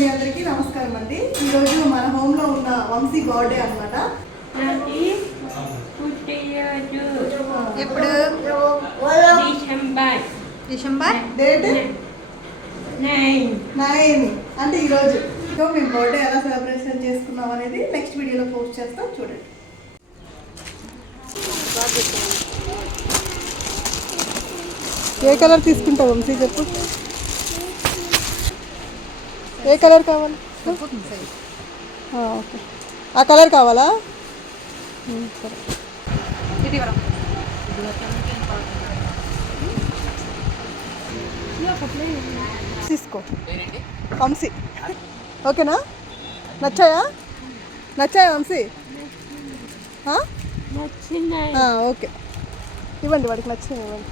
మీ అందరికీ నమస్కారం అండి. ఈరోజు మన హోమ్లో ఉన్న వంశీ బర్త్డే అనమాట. ఎప్పుడు? డిసెంబర్ డేట్ 9 అంటే ఈరోజు. సో మేము బర్త్డే ఎలా సెలబ్రేషన్ చేసుకున్నాం అనేది నెక్స్ట్ వీడియోలో పోస్ట్ చేస్తాం, చూడండి. ఏ కలర్ తీసుకుంటావు వంశీ చెప్పు? ఏ కలర్ కావాలి? ఓకే, ఆ కలర్ కావాలా? సరే తీసుకో వంశీ. ఓకేనా? నచ్చాయా వంశీ? ఓకే, ఇవ్వండి, వాడికి నచ్చింది ఇవ్వండి.